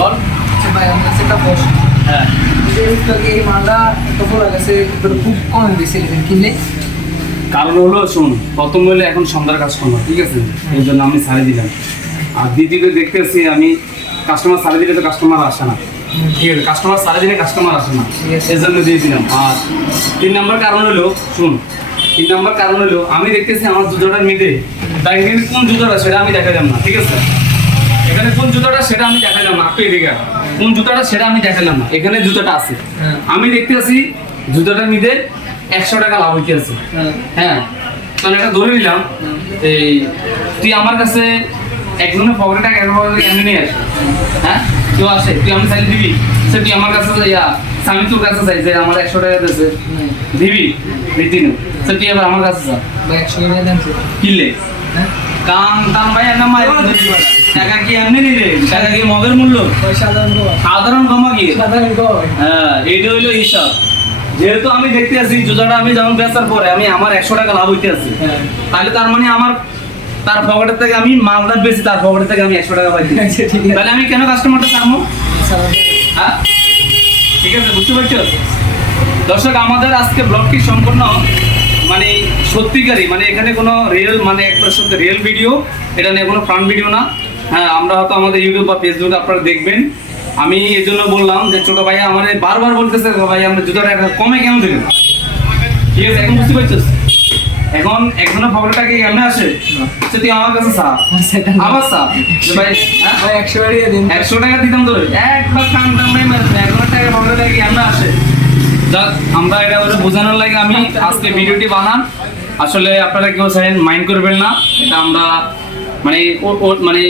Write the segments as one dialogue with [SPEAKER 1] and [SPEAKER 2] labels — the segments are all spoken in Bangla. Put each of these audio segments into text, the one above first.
[SPEAKER 1] বল।
[SPEAKER 2] আচ্ছা ভাই আমার কাছে একটা প্রশ্ন
[SPEAKER 1] হ্যাঁ।
[SPEAKER 2] এই মালটা এত ভালো খুব কমে বেশি কিনলে?
[SPEAKER 1] কারণ হলো শোন প্রথম হলে এখন সন্ধ্যার কাস্টমার ঠিক আছে? এই জন্য আমি ছাড়ে দিলাম। আর দ্বিতীয়ত দেখতেছি আমি কাস্টমার ছাড়ে দিলে তো কাস্টমার আসে না। ঠিক আছে কাস্টমার ছাড়ে দিলে কাস্টমার আসে না। এই জন্য দিয়ে দিলাম। আর তিন নম্বর কারণ হলো শুন তিন নম্বর কারণ হলো আমি দেখতেছি আমার জুতোটার মিদে তাই এখানে কোন জুতোটা সেটা আমি দেখালাম না ঠিক আছে? এখানে কোন জুতোটা সেটা আমি দেখালাম না। একটু এদিকে কোন জুতোটা সেটা আমি দেখালাম না। এখানে জুতোটা আছে।
[SPEAKER 2] হ্যাঁ।
[SPEAKER 1] আমি দেখতে আছি জুতোটার মিদে একশো টাকা লাভ হইতে আছে
[SPEAKER 2] হ্যাঁ।
[SPEAKER 1] হ্যাঁ। মানে এটা ধরে নিলাম এই তুই আমার কাছে একজনের পকেটে টাকা এক পকেটে এমনি নিয়ে আসে। হ্যাঁ? কেউ আসে তুই আমি চাইলে দিবি। সে তুই আমার কাছে ইয়া আমি তোর কাছে চাই যে আমার একশো টাকা দিয়েছে দিবি? দিতি না। সে তুই এবার আমার কাছে চা
[SPEAKER 2] একশো টাকা দেন হ্যাঁ।
[SPEAKER 3] কাম কাম ভাই এমন মাই টাকা কি এমনি নিলে? টাকা কি মগের মূল্য?
[SPEAKER 2] সাধারণ
[SPEAKER 3] কমা কি? হ্যাঁ এইটা হইল হিসাব। যেহেতু আমি দেখতে আছি জুতাটা আমি যখন বেচার পরে আমি আমার একশো টাকা লাভ হইতে আছি।
[SPEAKER 2] হ্যাঁ।
[SPEAKER 3] তাহলে তার মানে আমার তার পকেটের থেকে আমি মালটা বেশি তার পকেটের থেকে আমি একশো টাকা পাইছি।
[SPEAKER 2] আচ্ছা।
[SPEAKER 3] তাহলে আমি কেন কাস্টমারটা ছাড়বো হ্যাঁ? ঠিক আছে বুঝতে পারছ? দর্শক আমাদের আজকে ব্লগটি সম্পূর্ণ মানে সত্যিকারই মানে এখানে কোনো রিয়েল মানে একবার সত্যি রিয়েল ভিডিও এটা নিয়ে কোনো ফ্রান্ট ভিডিও না। হ্যাঁ আমরা হয়তো আমাদের ইউটিউব বা ফেসবুকে আপনারা দেখবেন। আমি এই জন্য বললাম যে ছোট ভাই আমার বারবার বলতেছে ভাই আমরা জুতোটা একটা কমে কেন দেবেন? ঠিক আছে এখন বুঝতে পারছিস? এখন একজনের পকেটটাকে কেমনে আসে? সে তুই আমার কাছে চা। আমার যে ভাই হ্যাঁ?
[SPEAKER 2] ভাই একশো টাকা দিয়ে দিন।
[SPEAKER 3] একশো টাকা দিতাম তো একবার কানতাম ভাই এক হাজার টাকা পকেটে থেকে কেমন আসে। যাক আমরা এটা ওদের বোঝানোর লাগে আমি আজকে ভিডিওটি বানান। আসলে আপনারা কেউ চাইেন মাইন্ড করবেন না। এটা আমরা মানে ও- মানে।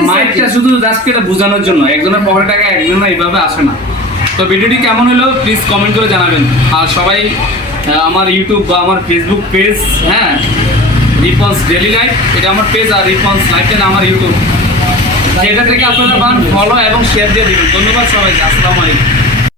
[SPEAKER 3] মাইন্ডটা শুধু জাস্ট এটা বোঝানোর জন্য। একজনের পকেটে টাকা একজনের এইভাবে আসে না। তো ভিডিওটি কেমন হলো প্লিজ কমেন্ট করে জানাবেন। আর সবাই আমার ইউটিউব বা আমার ফেসবুক পেজ হ্যাঁ রিপন্স ডেলি লাইফ এটা আমার পেজ আর রিপন্স লাইফ আমার ইউটিউব যেটা থেকে আপনারা পান ফলো এবং শেয়ার দিয়ে দিবেন। ধন্যবাদ সবাইকে আসসালামু আলাইকুম।